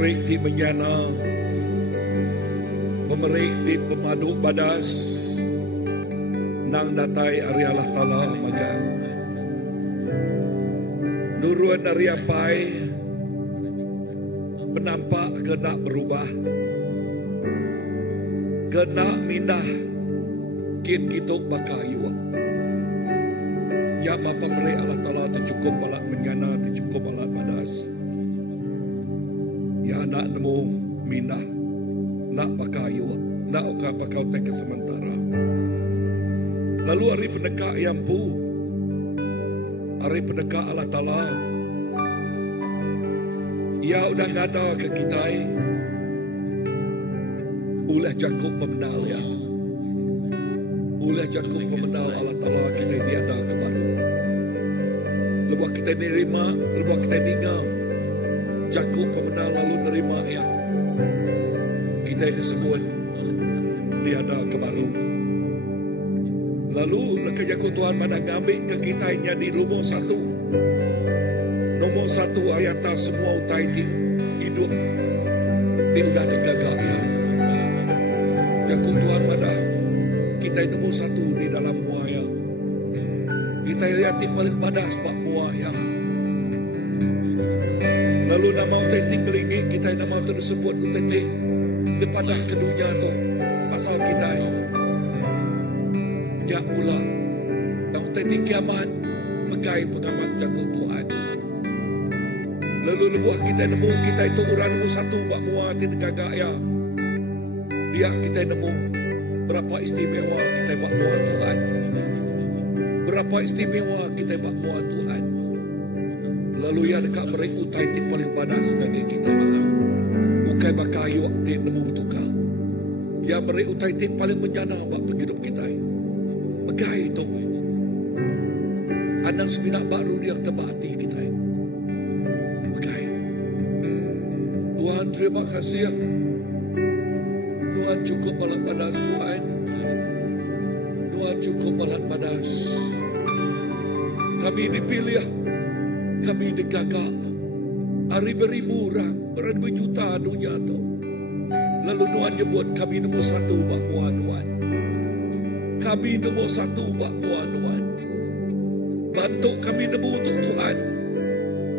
Pemerik di menyana, pemerik di pemaduk badas, nang datai ari Allah Ta'ala magang. Nuruan dari apai, penampak kena berubah, kena mindah, kin kituk bakayu. Ya mapa beri Allah Ta'ala tercukup alat menyana, tercukup alat badas. Ya nak nemu mindah, nak bakayu, nak oka bakau teka sementara. Lalu hari pendekak yang pu, hari pendekak Allah Ta'ala, ia udah ngada ke kita, ulah Jakub pemendal ya. Ulah Jakub pemendal Allah Ta'ala kita tiada kebaru. Lepas kita nerima, lepas kita tinggal, Jakub pemendal lalu nerima ya. Kita disebut tiada kebaru. Lalu lekas Jakub Tuhan mana ngambil ke kita yang jadi nomor satu. Nomor satu ayat semua utai hidup. Dia udah degagak ya. Jakub Tuhan mana kita nombor satu di dalam muaya. Kita yatim paling padas pak muaya. Lalu nama utetik gelingi kita nama tu disebut utetik depadah ke dunia tu pasal kita. Ya pula dan utetik kiamat pegai pengamat Jakub Tuhan. Lalu lebuah kita nemu kita itu orang nombor satu pak muaya di gagak ya. Dia kita nemu berapa istimewa kita buat doa Tuhan. Berapa istimewa kita buat doa Tuhan. Lalu ya dekat mereka utai ti paling panas bagi kita. Bukai bakayu ti nemu tukar. Ya mereka utai ti paling menjana buat hidup kita. Bagai itu. Anang sebinak baru yang terbati kita. Bagai. Tuhan terima kasih. Tuhan cukup alat padas Tuhan. Tuhan cukup alat padas. Kami dipilih. Kami digagak. Hari beribu orang. Beribu juta dunia tu. Lalu Tuhan buat kami nombor satu buat Tuhan. Kami nombor satu buat Tuhan. Bantu kami nombor untuk Tuhan.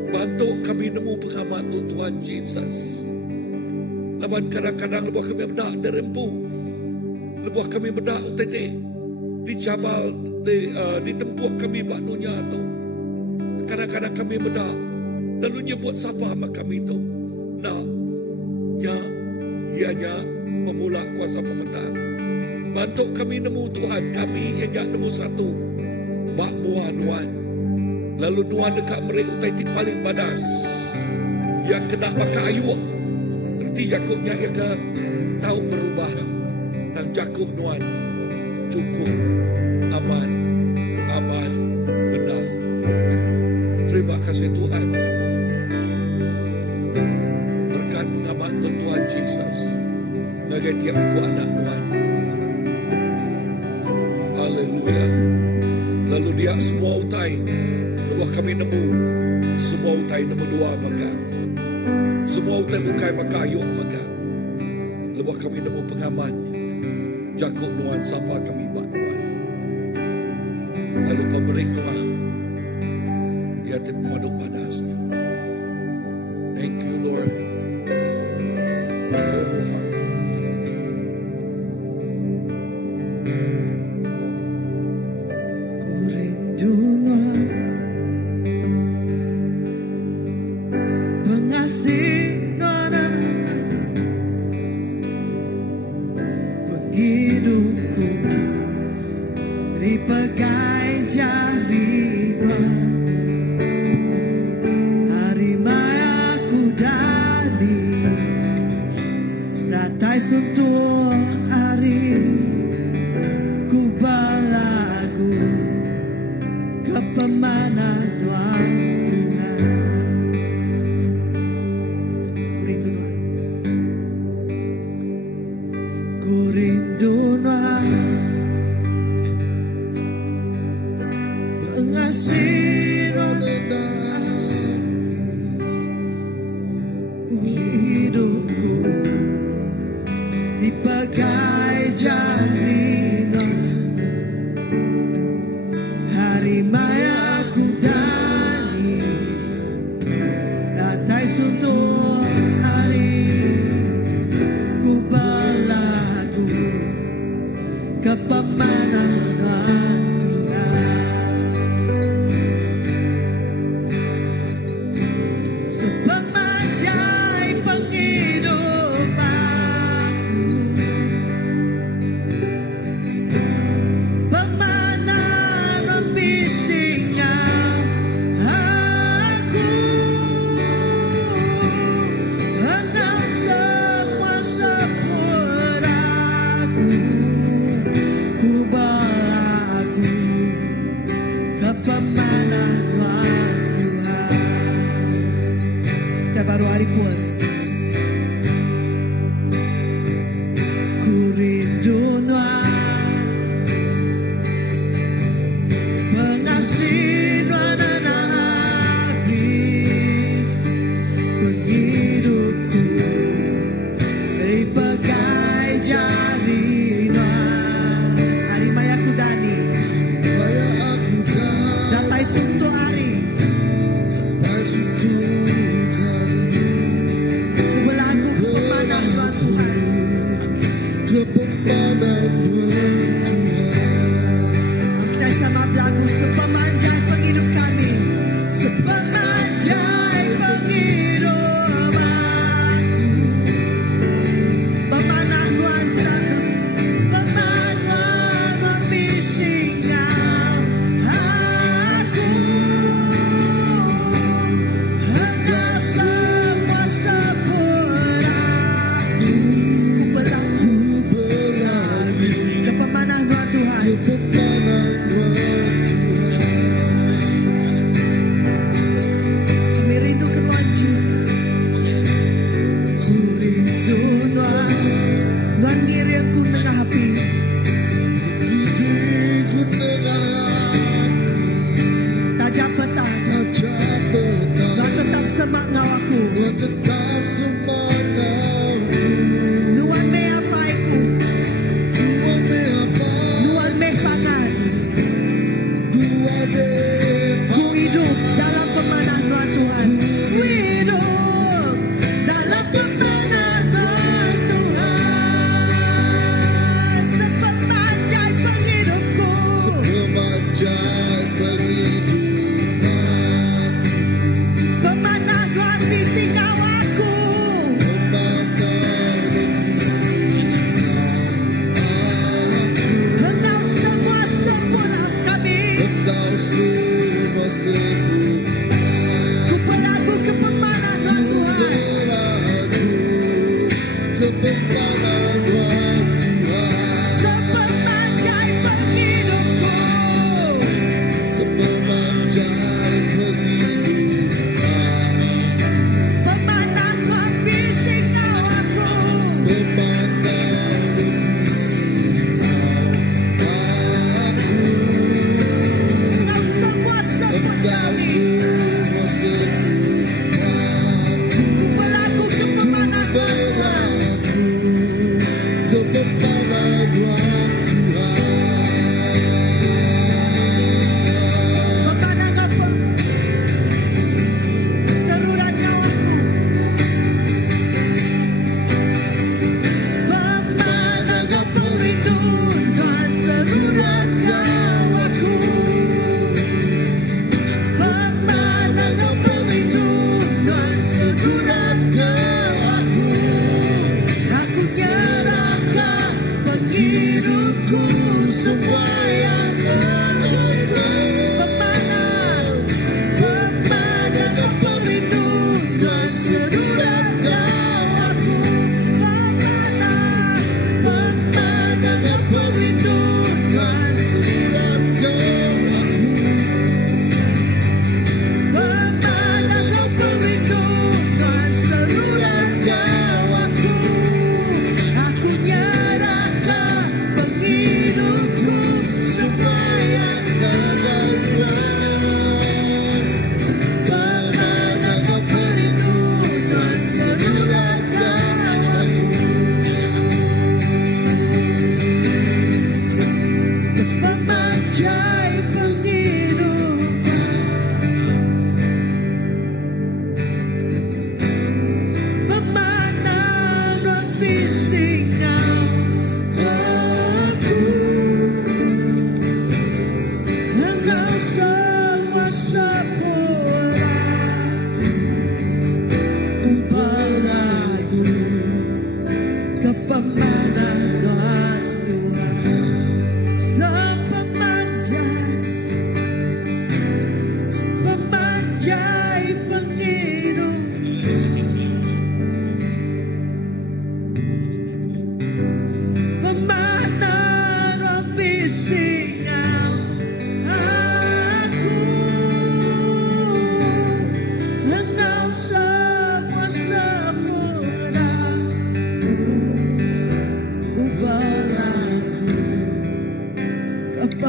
Bantu kami nombor pengamat untuk Tuhan Jesus. Lawan kadang-kadang lebuh kami berdak derempu. Lebuh kami berdak tadi dicabal di tempuh kami buat dunia tu. Kadang-kadang kami berdak lalu nyebut siapa sama kami tu. Nak ya ianya pemula kuasa pemenang. Bantu kami nemu Tuhan. Kami yang jak nemu satu. Bak muan-muan. Lalu Tuhan dekat mereka utai paling padas. Yang kena bakar ayuk. Erti Jakubnya ia ke tahu berubah. Dan Jakub Tuhan cukup aman, aman, benar. Terima kasih Tuhan. Berkat pengamat Tuhan Yesus. Bagi tiap ikut anak Tuhan. Haleluya. Lalu dia semua utai. Bahwa kami nemu. Semua utai nombor dua maka. Semua utai bukai bakayu maka. Lepas kami nemu pengaman. Jakub Tuhan sapa kami bak Tuhan. Lalu pemberi Tuhan. Ia terpemaduk padasnya. Thank you Lord. Dipegai jari Kapamanan Tuhan sa pamadjay panghidup ako pamanan ang bisinga ako hanggang sa masapur ako kubara ako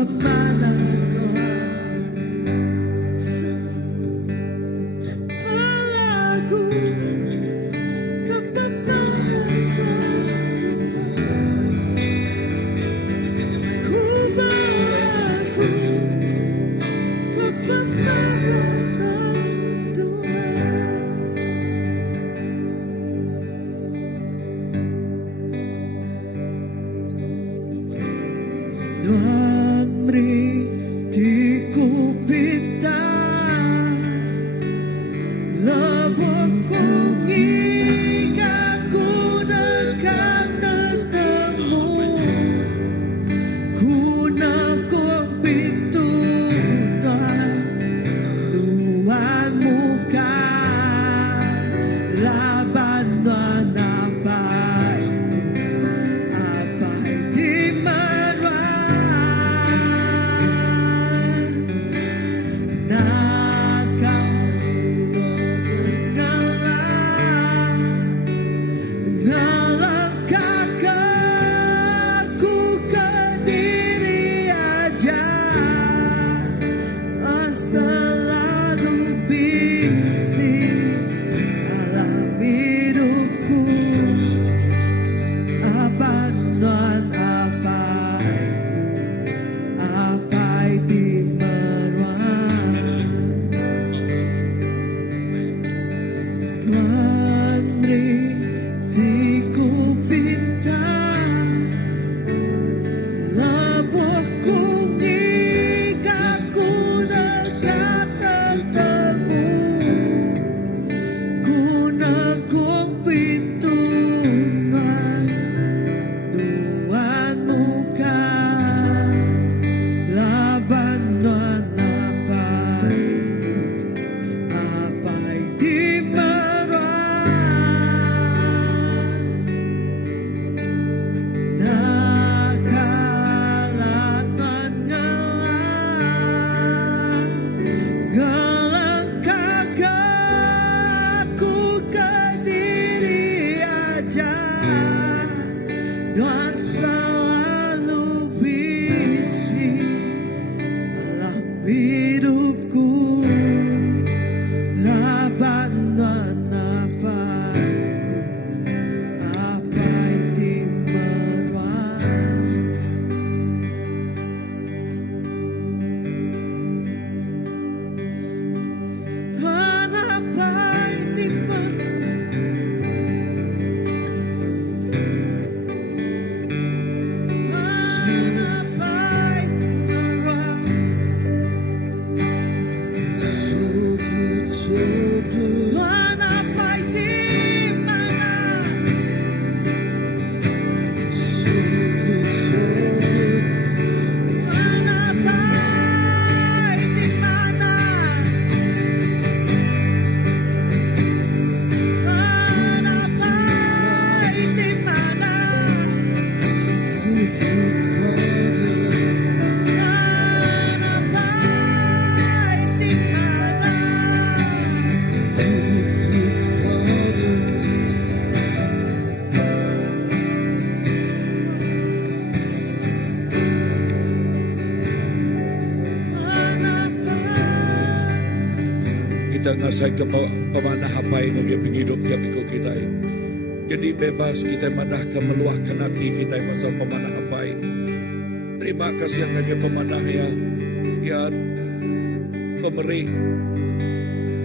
pamanan mo palago kapamanan ko kubago kapamanan ko Amri di kupita labot kong ikaku nakatatamo kuna kong pintuan luwan mo ka laban na napay apay di hidupku laban napay apay di marwan apay di Kita ngasay ka pamanahapay ng iyang hidup gabi ko kita. Jadi bebas kita manah ka meluahkan hati kita masal pamanahapay. Terima kasih ang iyang pamanah ya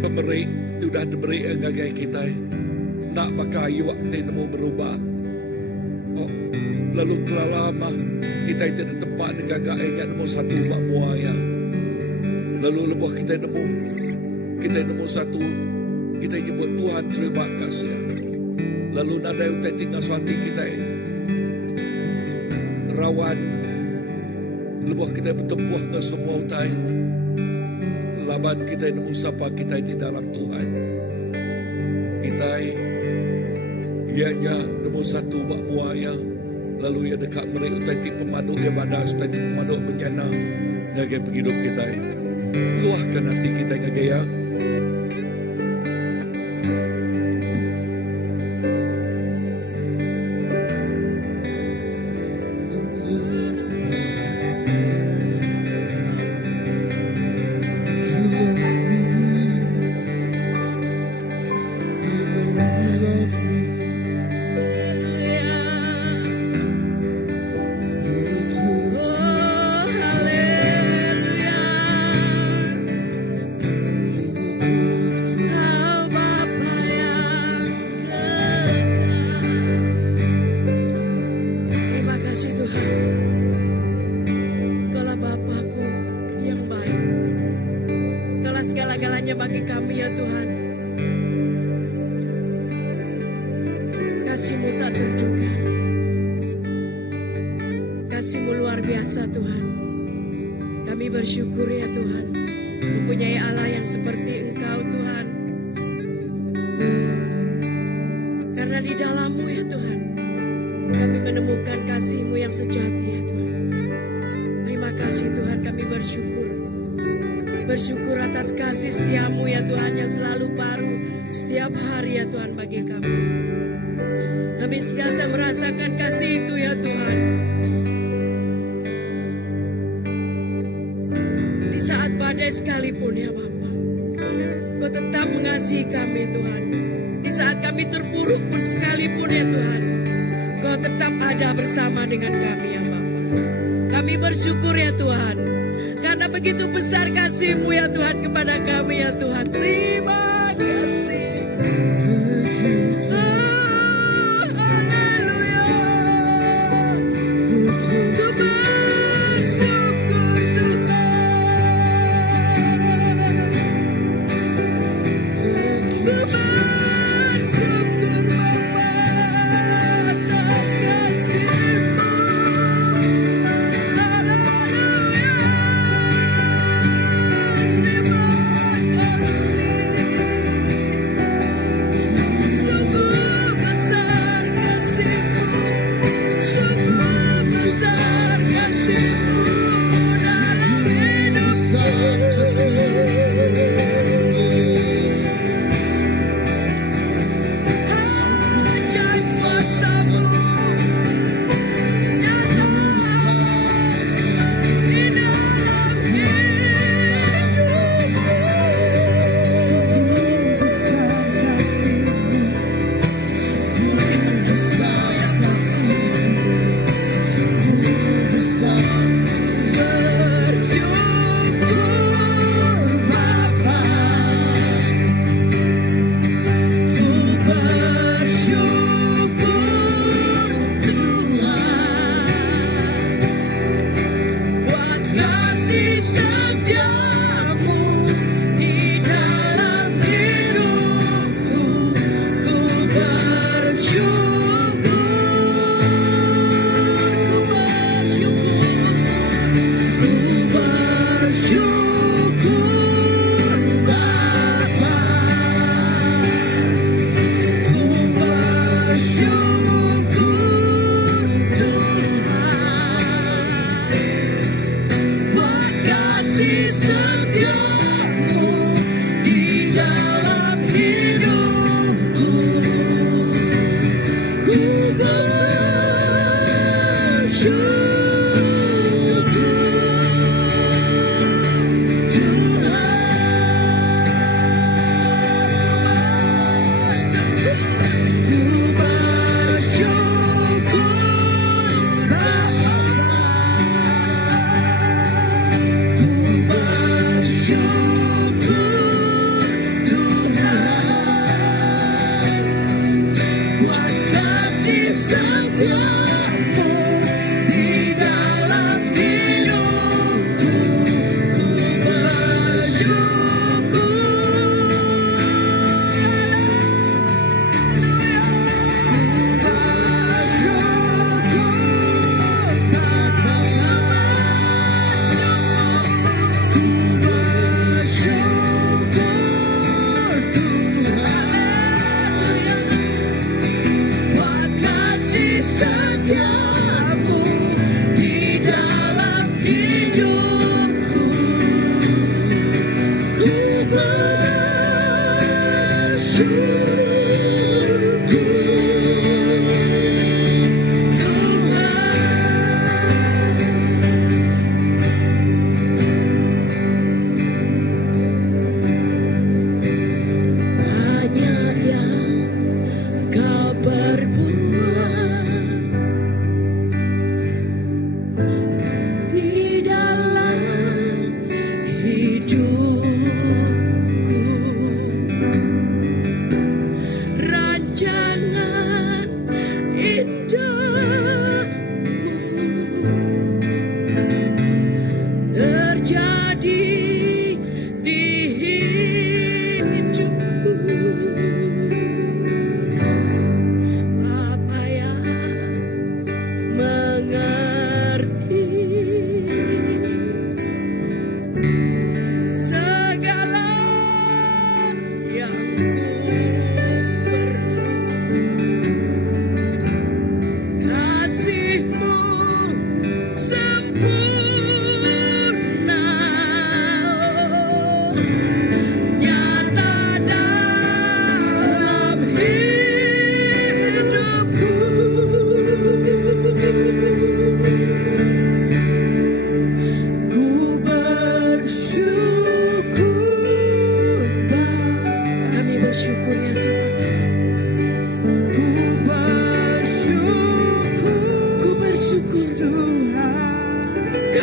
pemeri sudah diberi ang gagay kita. Nak makayu waktu nemu berubah. Oh, lalu kelalama kita itu di tempat negagay yang nemu satu bak muaya. Lalu lebuh kita nemu satu, kita nyebut Tuhan terima kasih. Lalu nada utai tinggal suati kita rawan, lebuh kita bertempuh ke semua utai. Laban kita nemu sapa kita di dalam Tuhan. Kita ianya nemu satu bak muaya, lalu ia dekat mereka utai ti pemadu ibadah, utai ti pemadu menyana ngagai penghidup kita. Luahkan hati kita ngagai ya. hanya bagi kami ya Tuhan. Kasih-Mu tak terduga. Kasih-Mu luar biasa Tuhan. Kami bersyukur ya Tuhan, mempunyai Allah yang seperti Engkau Tuhan. Karena di dalam-Mu ya Tuhan, kami menemukan kasih-Mu yang sejati ya Tuhan. Terima kasih Tuhan, kami bersyukur. Bersyukur atas kasih setia-Mu ya Tuhan yang selalu baru setiap hari ya Tuhan bagi kami. Kami sentiasa merasakan kasih itu ya Tuhan. Di saat badai sekalipun ya Bapa, Kau tetap mengasihi kami Tuhan. Di saat kami terpuruk pun sekalipun ya Tuhan, Kau tetap ada bersama dengan kami ya Bapa. Kami bersyukur ya Tuhan, karena begitu besar kasih-Mu ya Tuhan kepada kami ya Tuhan. Terima kasih. Haleluya. Ku bersyukur Tuhan. Ku bersyukur Bapa atas kasih-Mu. Haleluya. Terima kasih.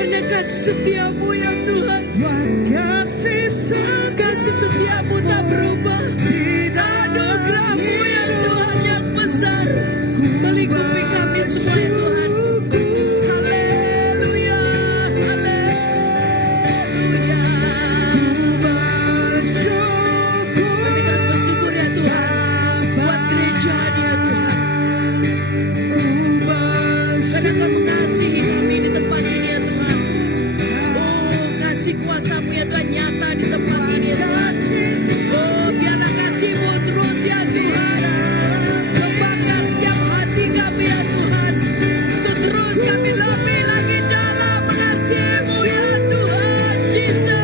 Karena kasih setiamu ya Tuhan, kasih setiamu tak berubah. Anugerahmu ya Tuhan yang besar melingkupi kami semua ya Tuhan. Haleluya, haleluya. Kami terus bersyukur ya Tuhan buat gereja-Nya ya Tuhan. Karena Kau mengasihi kami di tempat ini ya Tuhan. Oh, kasih kuasa-Mu ya Tuhan nyata di tempat ini ya Tuhan. Oh, biarlah kasih-Mu terus ya Tuhan membakar setiap hati kami ya Tuhan, untuk terus kami lebih lagi dalam mengasihi-Mu ya Tuhan Jesus.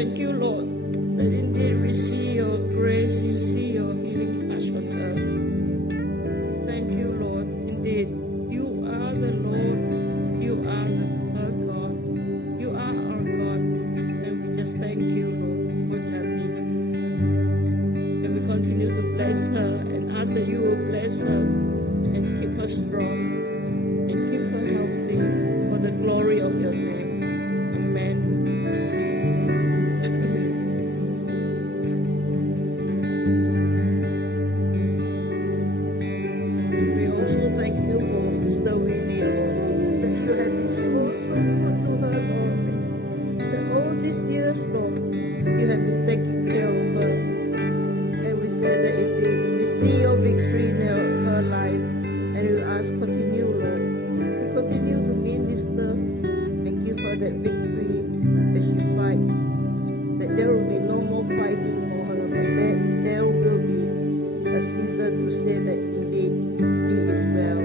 thank you, Lord, that indeed we see your grace, you see your healing touch on earth. Thank you, Lord, indeed. You are the Lord, you are our God, you are our God, and we just thank you, Lord, for Jati. And we continue to bless her and ask that you will bless her and keep her strong and keep her healthy for the glory of your name. Amen. We also thank you for Sister Winnie, Lord, that you have been so good to her, Lord. That all these years, Lord, you have been taking care of her. And we say that indeed we see your victory in her life, and we ask continue, Lord, to continue to minister and give her that victory as she fights. That there will be no more fighting for her, but that there will be a season to say that indeed he is well,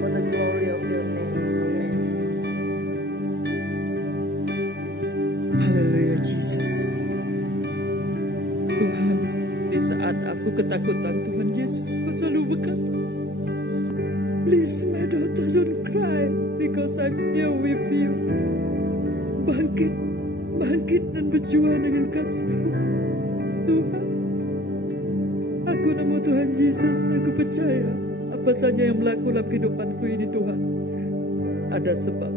for the glory of your name. Amen. Haleluya Jesus. Tuhan, di saat aku ketakutan, Tuhan Yesus, kau selalu berkata, please my daughter, don't cry because I'm here with you. Bangkit, bangkit dan berjuang dengan kasih-Mu. Tuhan, aku nama Tuhan Yesus dan aku percaya apa saja yang berlaku dalam kehidupanku ini, Tuhan, ada sebab.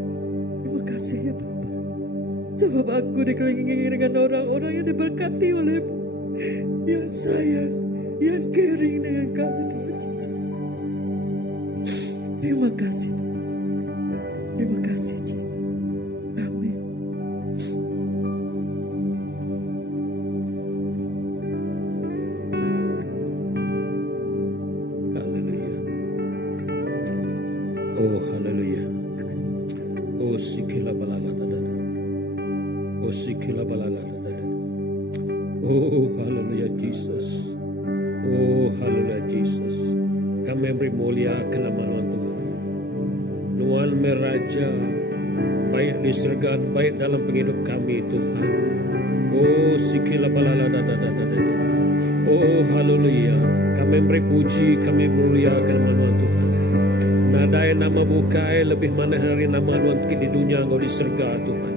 Terima kasih ya Bapa. Sebab aku dikelilingi dengan orang-orang yang diberkati oleh-Mu, yang sayang, yang caring dengan kami, Tuhan Yesus. Terima kasih, Tuhan. Terima kasih, Yesus. Amin. Haleluya. Oh, haleluya. Oh, sikila balala dadada. Oh, sikila balala dadada. Oh, haleluya Jesus. Oh, haleluya Jesus. Kami beri mulia kenamamu Tuhan. Tuhan meraja, baik di surga, baik dalam penghidup kami Tuhan. Oh, sikila balala dadada. Oh, haleluya. Kami beri puji, kami mulia kenamamu Tuhan. Nadai nama bukai lebih mana hari nama Tuhan di dunia engkau di surga Tuhan.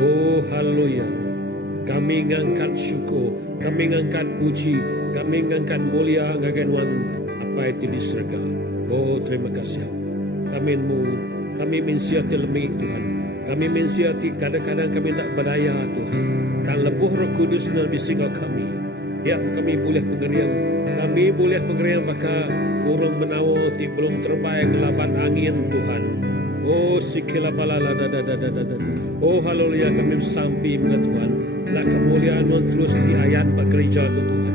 Oh, haleluya. Kami ngangkat syukur, kami ngangkat puji, kami ngangkat mulia ngangkat Tuhan apa itu di surga. Oh, terima kasih. Kami mensiati lemih Tuhan. Kami mensiati kadang-kadang kami tak berdaya Tuhan. Kan lepuh Roh Kudus dan bisingau kami. Ya, kami boleh pengerian. Kami boleh pengerian maka burung menawa ti belum terbaik laban angin Tuhan. Oh, sikila balala dadada. Oh, haleluya kami sampai dengan Tuhan. Lah kemuliaan Tuhan terus di ayat gereja Tuhan.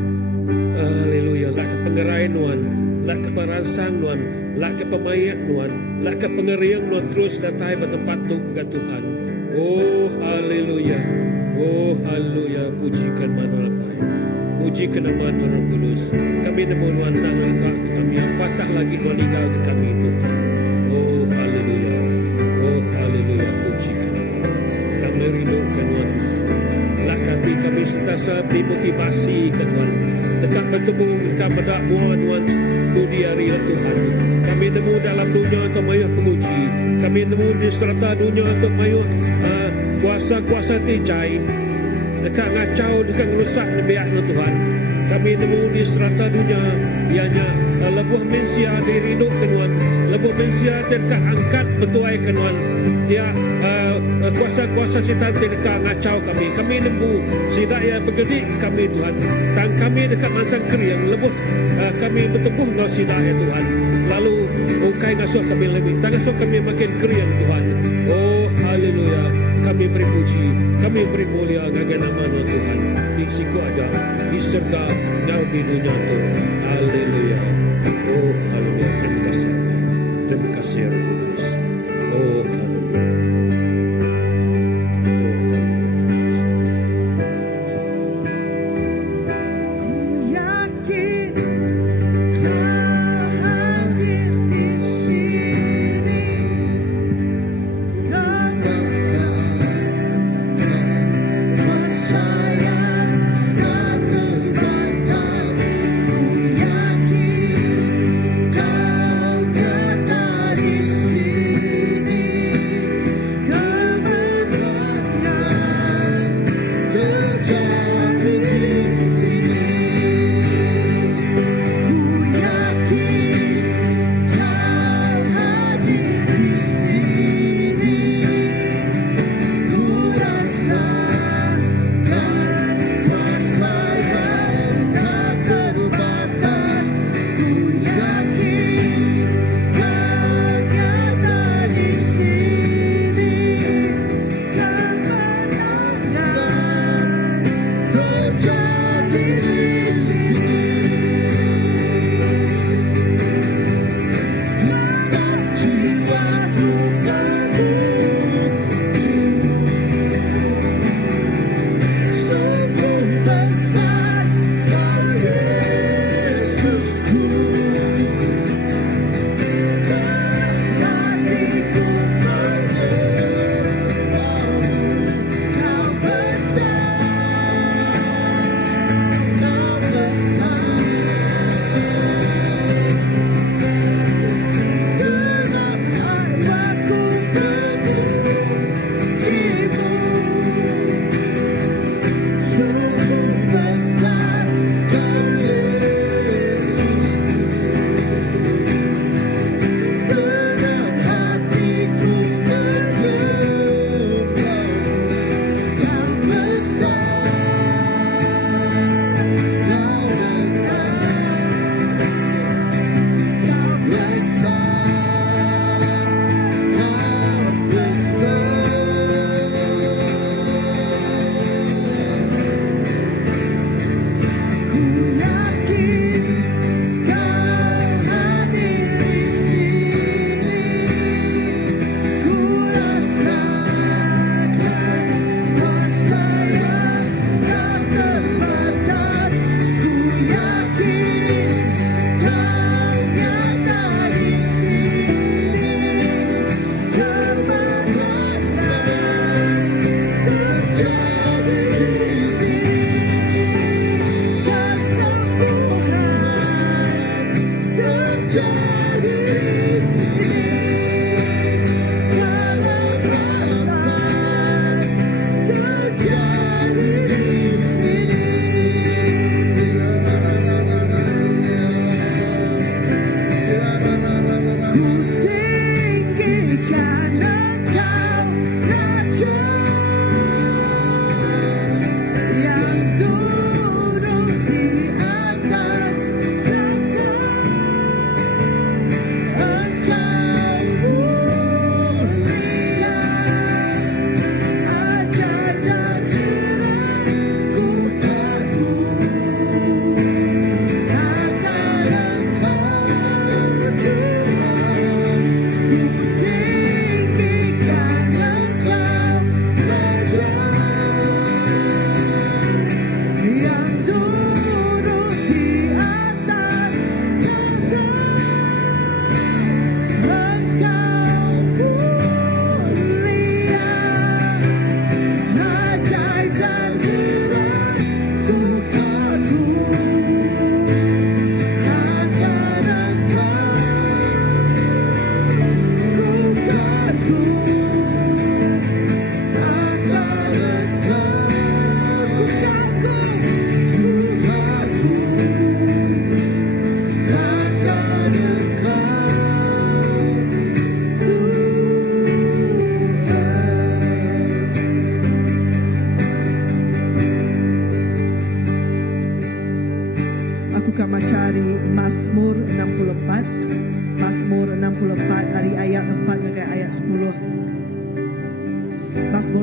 Haleluya, lah kepengeraian Tuhan, lah keperasan Tuhan, lah kepemayan Tuhan, lah kepengerian Tuhan terus datang ke tempat Tuhan. Oh, haleluya. Oh, haleluya, pujikan mana baik. Pujikan nama Roh Kudus. Kami nemu Tuhan tangan ke kami yang patah lagi Tuhan tinggal ke kami Tuhan. Oh, haleluya. Oh, haleluya, pujikan nama. Kami rindukan Tuhan. Lah kami sentiasa dimotivasi ke Tuhan. Dekat bertemu, dekat berdakwah Tuhan. Dunia rila Tuhan. Kami nemu dalam dunia untuk mayuh penguji. Kami nemu di serata dunia untuk mayuh kuasa-kuasa tijai. Dekat ngacau, dekat ngerusak nebiak Tuhan. Kami nemu di serata dunia ianya lebuh mensia dirindu Tuhan. Lebuh mensia dekat angkat betuai Tuhan. Dia kuasa-kuasa setan dekat ngacau kami. Kami nemu sidaya bergedik kami Tuhan. Tang kami dekat masang keriang lebuh kami bertepuh no sidaya Tuhan. Lalu ukai ngasuh kami lebih. Tang ngasuh kami makin keriang Tuhan. Oh, haleluya. Kami beri puji, kami beri mulia gagal nama Tuhan. Di siku ada, di surga, nyau di dunia Tuhan. Haleluya. Oh, haleluya. Terima kasih. Terima kasih Roh Kudus. Oh, haleluya. Ku yakin kau hadir di sini.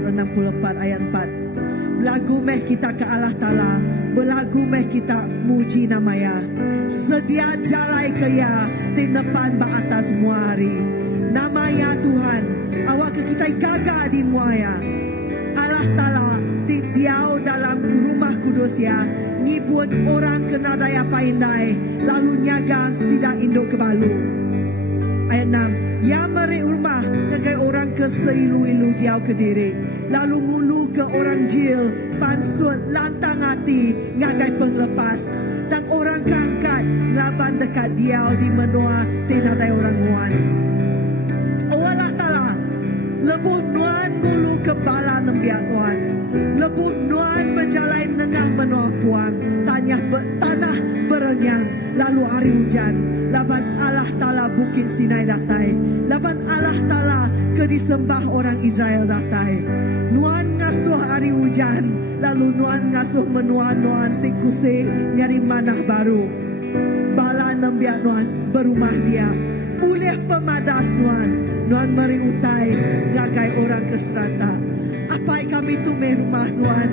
Mazmur 64 ayat 4. Belagu meh kita ke Allah Ta'ala, belagu meh kita muji namanya. Sedia jalai kaya di depan ba atas muari. Namanya Tuhan, awak ke kita gagah di muaya. Allah Ta'ala di diau dalam rumah kudus ya. Nyibut orang kena daya paindai, lalu nyaga sidak induk kebalu. Ayat 6. Ya meri rumah kegai orang ke seilu-ilu diau ke diri. Lalu mulu ke orang jil, pansut lantang hati, ngagai penglepas. Dan orang keangkat, laban dekat diau di menua, tinadai orang muan. Oh Allah Ta'ala, lebuh nuan mulu kepala nembiak nuan. Lebuh nuan berjalan nengah menua puang. Tanah berenyang, lalu hari hujan. Laban Allah Ta'ala bukit Sinai datai. Laban Allah Ta'ala ke disembah orang Israel datai. Nuan ngasuh hari hujan, lalu nuan ngasuh menua nuan tikuse nyari manah baru. Bala nembiak nuan berumah dia. Ulih pemadas nuan, nuan meri utai ngagai orang ke serata. Apa kami tu rumah nuan?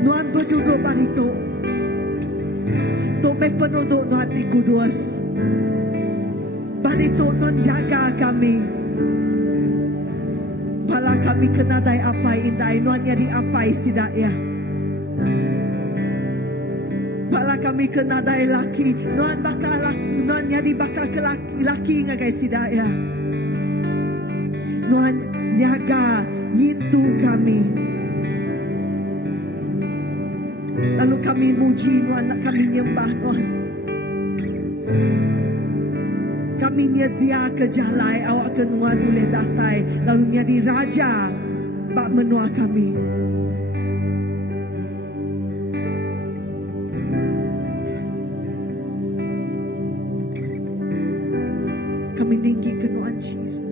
Nuan berduduk itu. Tok me penduduk nuan di kudus. Itu non jaga kami. Bala kami kena dai apai indai nuan jadi apai sidak ya. Bala kami kena dai laki nuan bakal nuan jadi bakal ke laki ngagai sidak ya. Nuan jaga itu kami. Lalu kami muji nuan, kami nyembah nuan. Kami nyedia ke jalai awak ke nuan boleh datai. Lalu jadi raja bak menua kami. Kami tinggi ke nuan Jesus.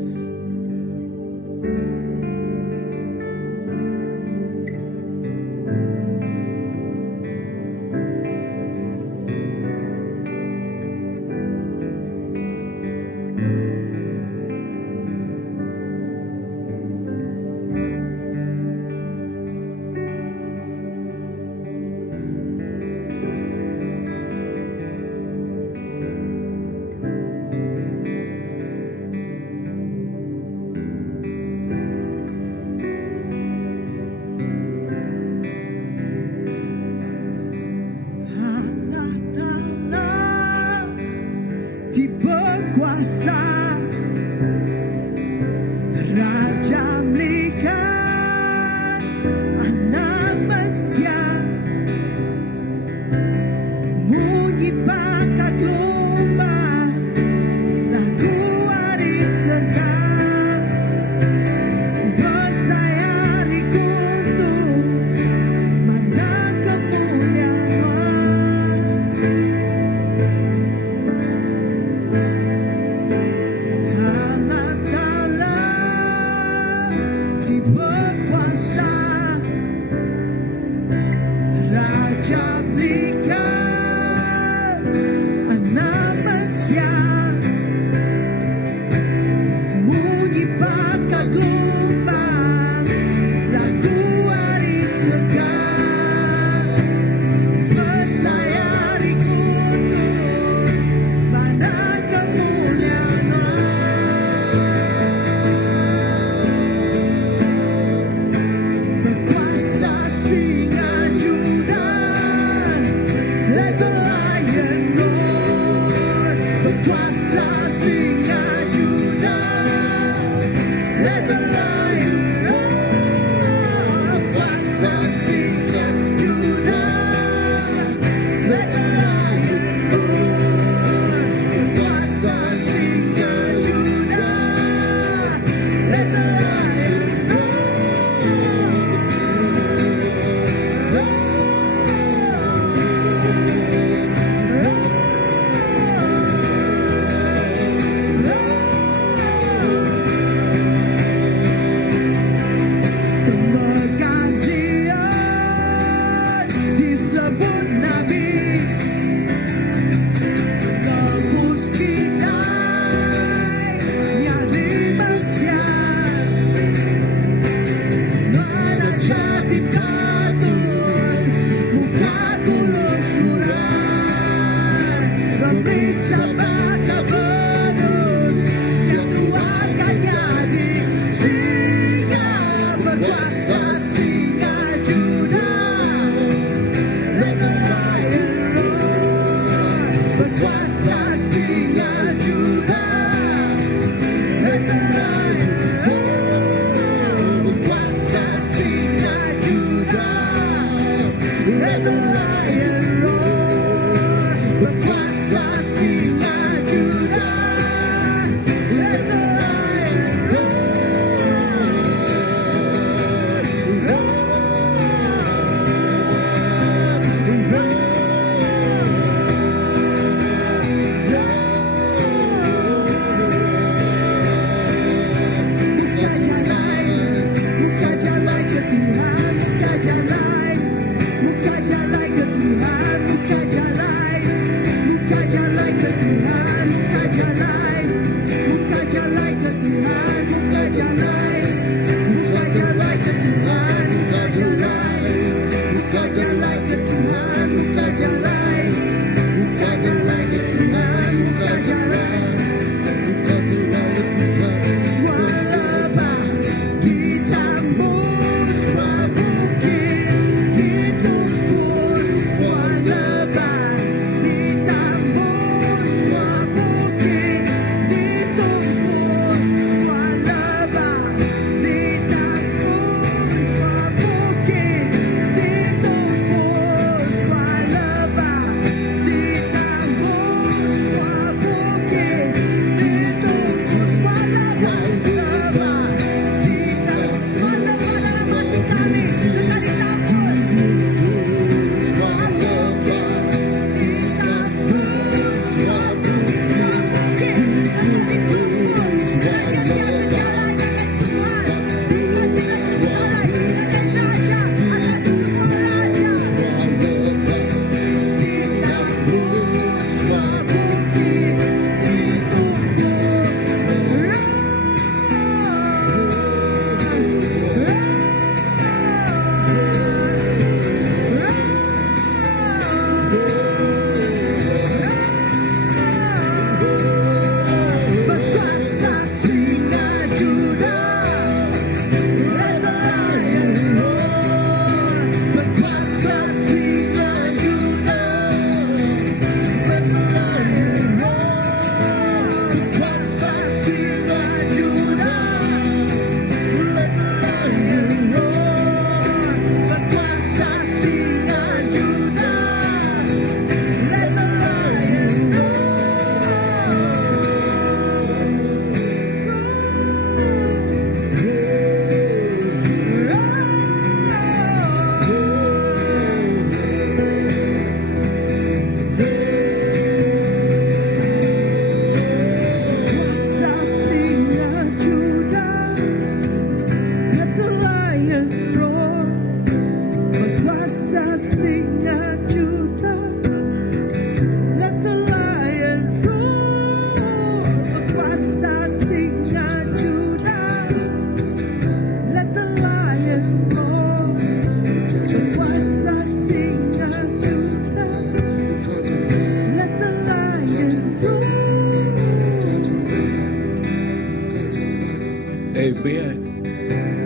Amen.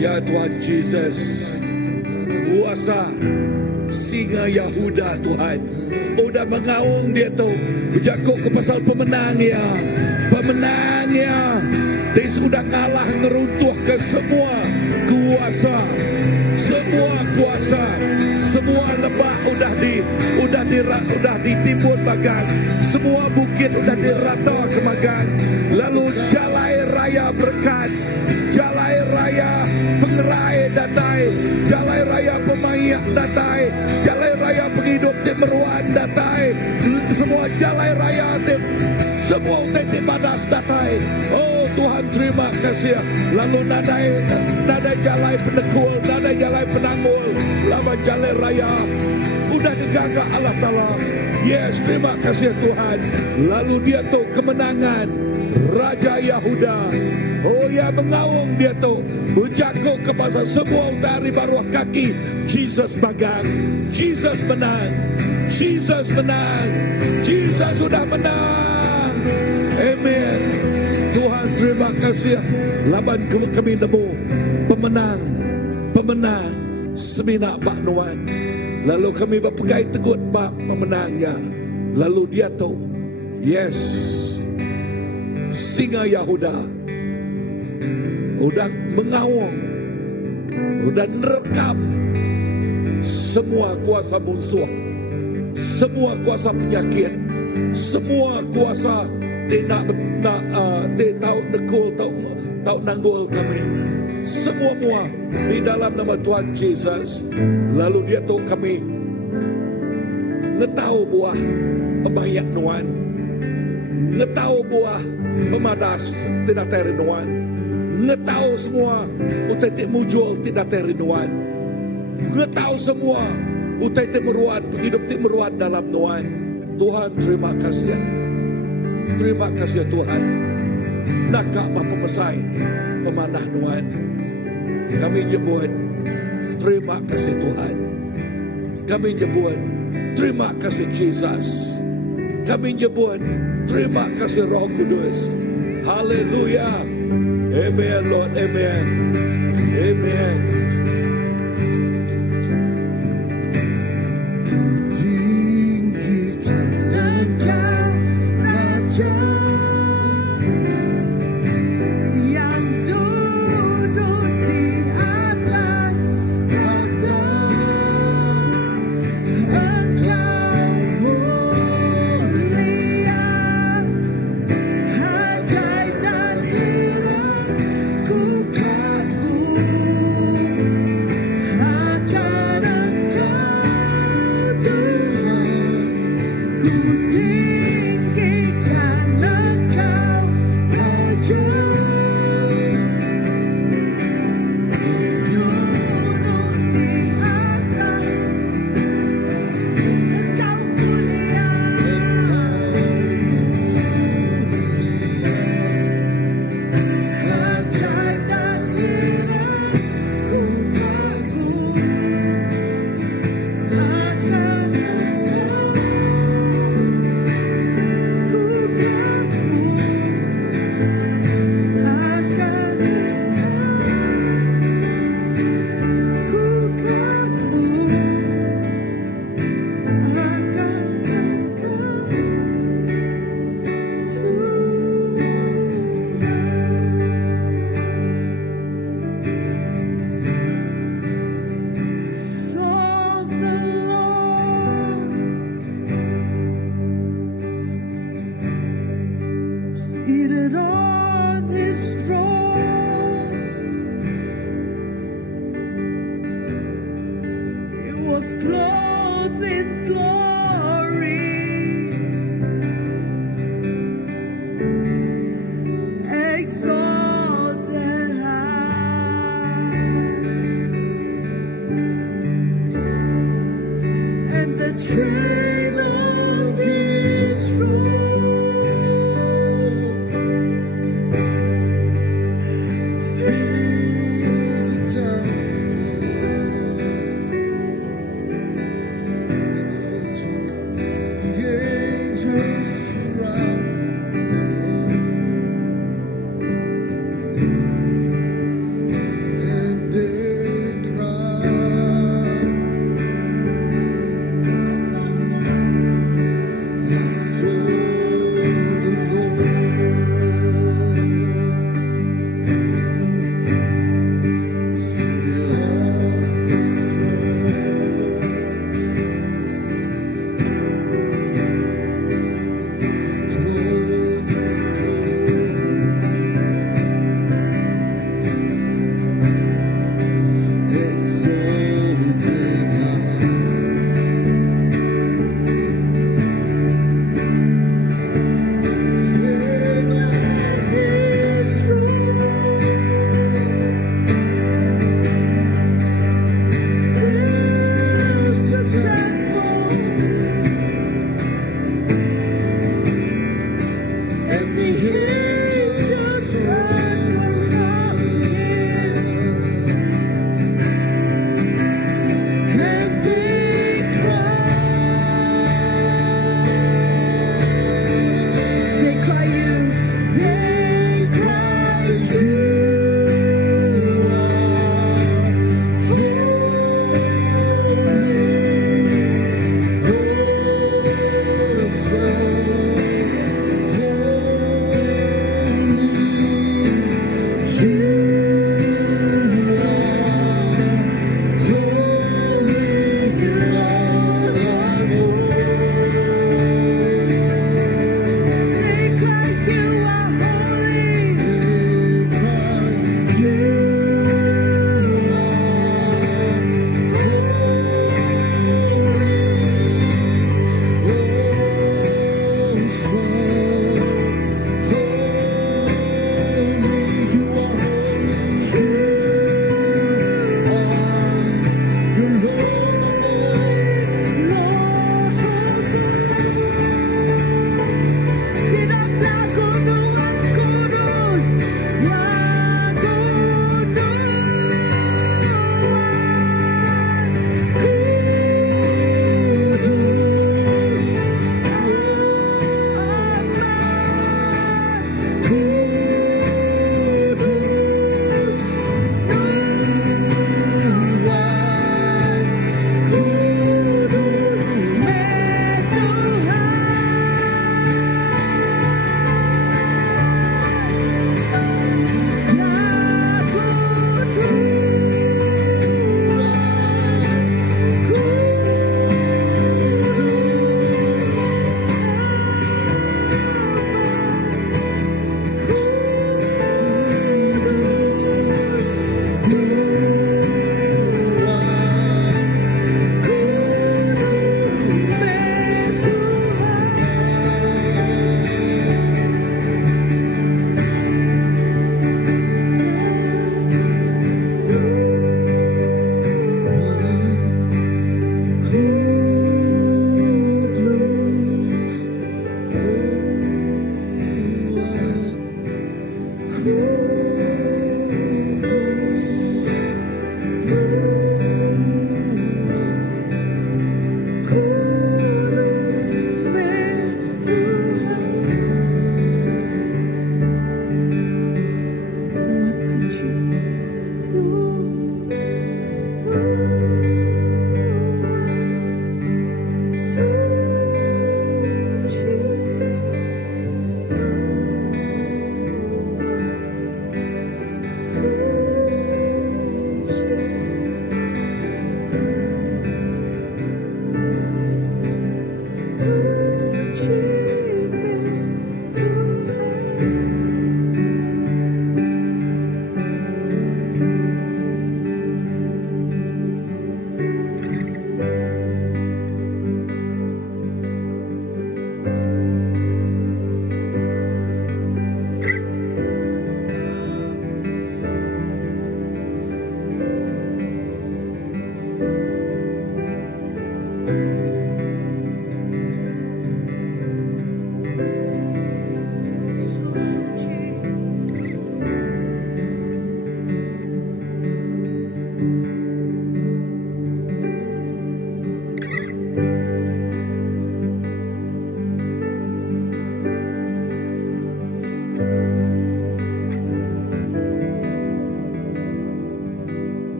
Ya Tuhan Yesus, kuasa singa Yahuda Tuhan, udah mengaung dia tu, berjakuk ke pasal pemenangnya, dia sudah kalah ngeruntuh ke semua kuasa, semua lebah udah ditimbun bagang, semua bukit udah dirata ke magang, lalu jalai raya berkat, jalai raya pengerai datai, jalai raya pemayak datai, jalai raya penghidup meruan datai, semua jalai raya semua utai padas datai. Oh Tuhan, terima kasih. Lalu nadai jalai penekul, nadai jalai penangul, lama jalai raya udah digagak Allah Ta'ala. Yes, terima kasih Tuhan. Lalu dia tu kemenangan Raja Yahuda. Oh ya, mengaung dia tu, berjakuk ke pasal semua utari bawah kaki. Jesus bagang, Jesus menang, Jesus menang, Jesus sudah menang. Amen. Tuhan terima kasih. Laban kami nemu pemenang pemenang semina Pak Nuan. Lalu kami berpegai tegut Pak pemenangnya. Lalu dia tahu, yes, singa Yahuda udah mengawang, udah merekam semua kuasa musuh, semua kuasa penyakit, semua kuasa tidak tahu nekul, tahu nanggul kami. Semua di dalam nama Tuhan Yesus. Lalu dia tahu kami ngetau buah pemayak nuan, ngetau buah pemadas tidak terinuan, ngetau semua utai tik mujul tidak terinuan, ngetau semua utai tik meruan, hidup tik meruan dalam nuan. Tuhan terima kasih, terima kasih Tuhan. Nakak mapemesai pemanah nuan. Kami nyebut terima kasih Tuhan. Kami nyebut terima kasih Yesus. Kami nyebut terima kasih Roh Kudus. Haleluya. Amen Lord. Amen. Amen. Seated on his throne, he was clothed in glory, exalted high, and the train of his robe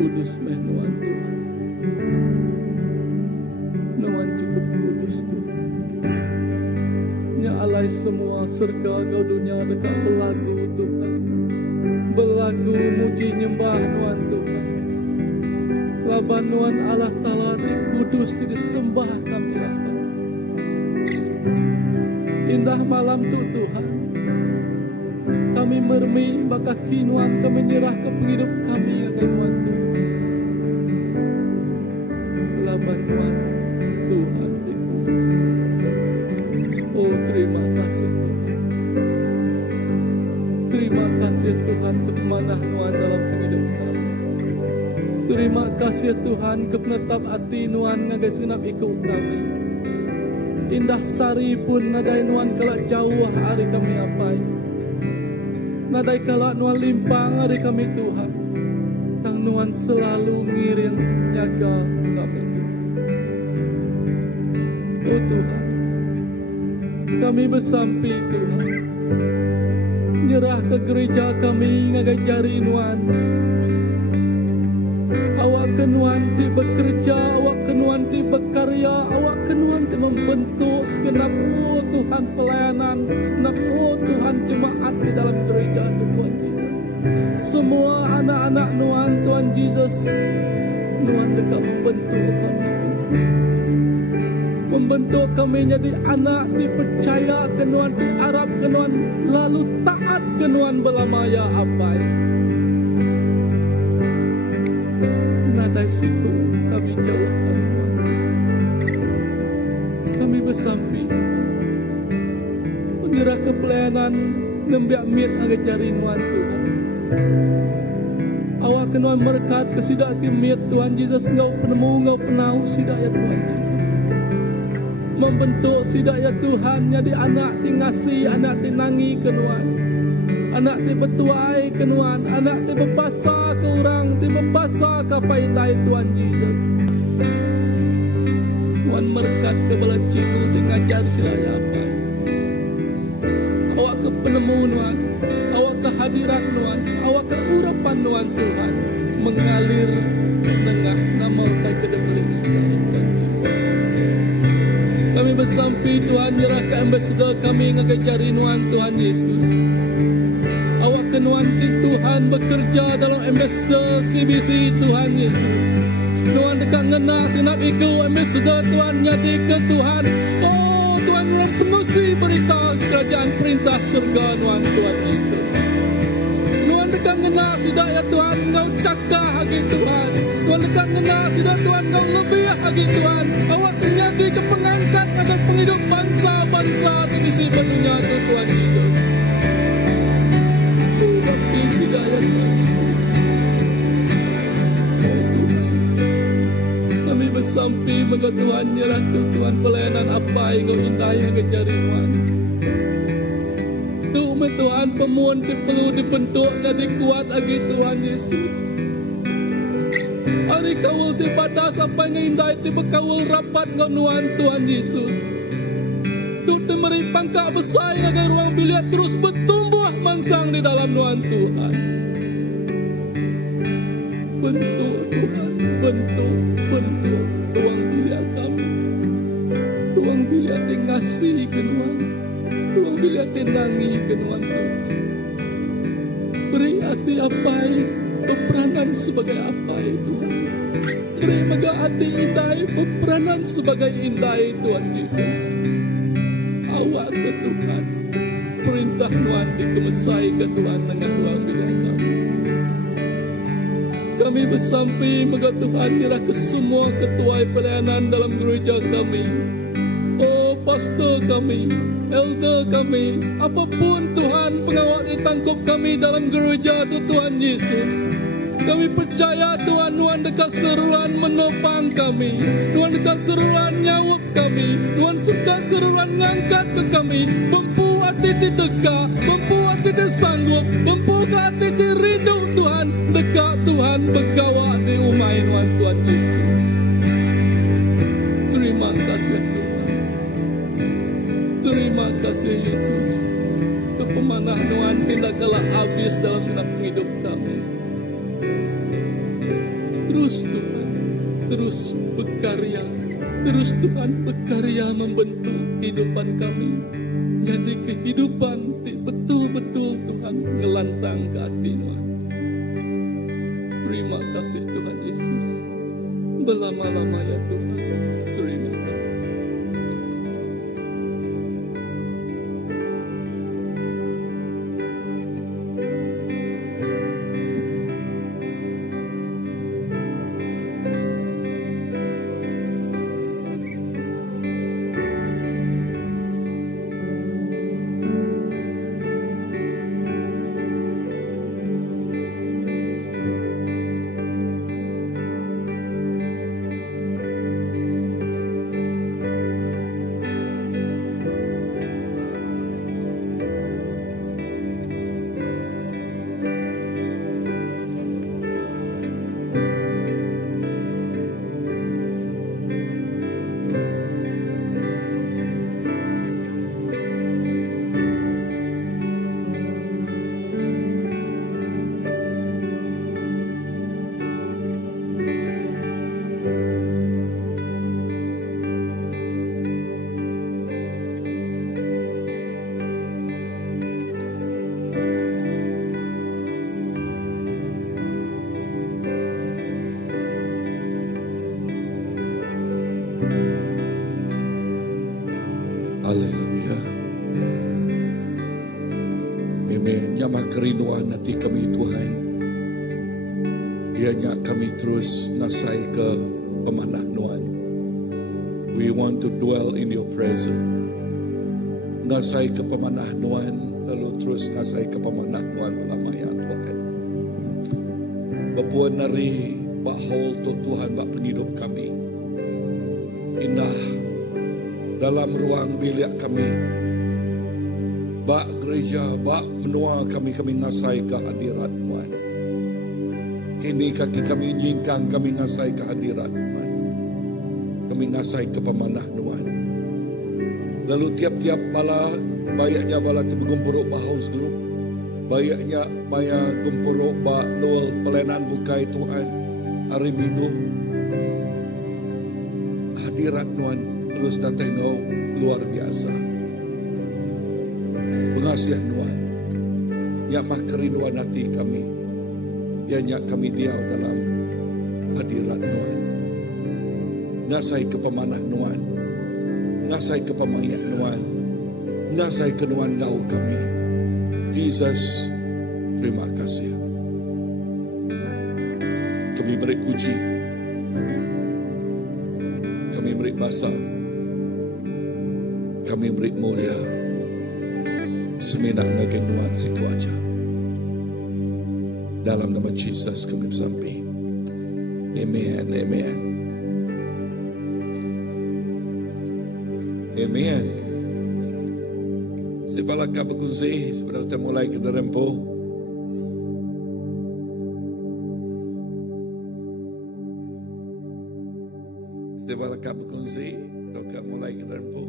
Kudus Nuan Tuhan. Nuan cukup kudus Tuhan. Nya alai semua serga kau dunia dekat belagu Tuhan. Belagu muji nyembah Nuan Tuhan. Laban Nuan Allah Ta'ala di kudus di disembah kami Allah. Indah malam tu Tuhan. Kami mermi baka kinuan kami nyerah ke penghidup kami akan Nuan Tuhan. Laban Nuan Tuhan di kudus. Oh terima kasih Tuhan. Terima kasih Tuhan kemanah Nuan dalam penghidup kami. Terima kasih Tuhan kepenetap hati Nuan ngagai senap ikut kami. Indah sari pun nadai Nuan kelak jauh hari kami apai. Nadai kalak Nuan limpang hari kami Tuhan. Tang Nuan selalu ngiring jaga kami Tuhan. Oh Tuhan, kami bersampi Tuhan. Nyerah ke gereja kami ngagai jari Nuan. Awak kenuan di bekerja, awak kenuan di berkarya, awak kenuan di membentuk segenap oh Tuhan pelayanan, segenap oh Tuhan jemaat di dalam gereja itu Tuhan Yesus. Semua anak-anak Nuan Tuhan Yesus, Nuan dekat membentuk kami. Membentuk kami jadi anak dipercaya kenuan, diarap kenuan, lalu taat kenuan belamaya apai. Nadai siku kami jauh dari Tuhan. Kami bersampi menyerah ke pelayanan nembiak mit agak jari Nuan Tuhan. Awak kenuan merkat kesidak kimit Tuhan Yesus. Engkau penemu, engkau penau sidak ya Tuhan Yesus. Membentuk sidak ya Tuhan jadi anak ti ngasih, anak ti nangi kenuan. Anak ti betuai kenuan, anak ti bebasa ke orang, ti bebasa ke paitai Tuhan Yesus. Tuhan merkat ke belah ciku ti ngajar silaya apa. Awak ke penemu Nuan, awak ke hadirat Nuan, awak ke urapan Nuan Tuhan mengalir tengah nama utai kedengerin silaya Tuhan Yesus. Kami bersampi Tuhan nyerah ke ambassador kami ngagajari Nuan Tuhan Yesus. Awak kenuan Tuhan bekerja dalam ambassador CBC Tuhan Yesus. Nuan dekat ngena senap ikut ambassador Tuhan nyati ke Tuhan. Oh Tuhan orang penusi berita kerajaan perintah surga Nuan Tuhan Yesus. Nuan dekat ngena sidak ya Tuhan engkau cakap hagi Tuhan. Nuan dekat ngena sidak Tuhan engkau lebih hagi Tuhan. Awak kenyadi ke pengangkat agar penghidup bangsa-bangsa TBC berdunia tu Tuhan Yesus. Kami bersampi mengau Tuhan nyerah ke Tuhan pelayanan apa yang kau intai yang kejari Tuhan. Tuhan Tuhan pemuan perlu dibentuk jadi kuat lagi Tuhan Yesus. Ari kawul ti batas apa nga inday ti bakawul rapat nganuan Tuhan Yesus. Dut ti meripang kaabasay nga kay ruang bilyat terus bertumbuh mansang di dalam nuan Tuhan. Bentuk Tuhan, bentuk ruang bilyat kami. Ruang bilyat yang ngasih ke nuan. Ruang bilyat yang nangi ke nuan Tuhan. Beri hati apai peperanan sebagai apai Tuhan. Beri maga hati indai peperanan sebagai indai Tuhan Yesus. Awak ke Tuhan. Perintah Tuhan dikemesai ke Tuhan dengan ruang bilyat kami. Kami bersampai maga Tuhan nyerah ke semua ketua pelayanan dalam gereja kami. Oh pastor kami, elder kami, apapun Tuhan pengawal ditangkap kami dalam gereja itu Tuhan Yesus. Kami percaya Tuhan, Tuhan dekat seruan menopang kami. Tuhan dekat seruan nyawap kami. Tuhan suka seruan ngangkat ke kami. Mampu hati ditegak, mampu hati disanggup, mampu hati dirindu Tuhan. Dekat Tuhan bergawa di umai Tuhan Yesus. Terima kasih Tuhan. Terima kasih Yesus. Kepemanah Tuhan tidak kalah habis dalam senap hidup kami. Terus Tuhan, terus berkarya. Terus Tuhan berkarya membentuk kehidupan kami. Jadi kehidupan betul-betul Tuhan ngelantang ke hati Tuhan. Terima kasih Tuhan Yesus. Berlama-lama ya Tuhan. Terima kasih. Haleluya. Amen. Nyama kerinduan hati kami Tuhan. Ianya kami terus nasai ke pemanah Tuhan. We want to dwell in your presence. Nasai ke pemanah Tuhan, lalu terus nasai ke pemanah Tuhan pelamaya Tuhan. Bapuan nari bahol tu Tuhan bak penghidup kami. Indah dalam ruang bilik kami, bak gereja, bak menua kami nasai ke hadirat Tuhan. Kini kaki kami inginkan kami nasai ke hadirat Tuhan. Kami nasai ke pemanah Tuhan. Lalu tiap-tiap bala, bayaknya bala tu bergumpuruk bah house group, bayaknya maya gumpuruk bah lual pelayanan bukai Tuhan hari Minggu. Hadirat Tuhan terus datang luar biasa. Pengasihan Tuhan, yang mah kerinduan hati kami, yang kami diau dalam hadirat Tuhan. Ngasai ke pemanah Tuhan, ngasai ke pemayat Tuhan, ngasai ke Tuhan ngau kami. Jesus, terima kasih. Kami beri puji, kami beri basa, kami beri mulia. Semenak naging Tuhan siku aja. Dalam nama Jesus kami bersampai. Amen, amen. Amen. Si balaka berkongsi sebelum kita mulai kita rempo. Det var la kapu kunsi, lo ka mulai kita rempu.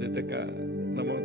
Dia teka, namun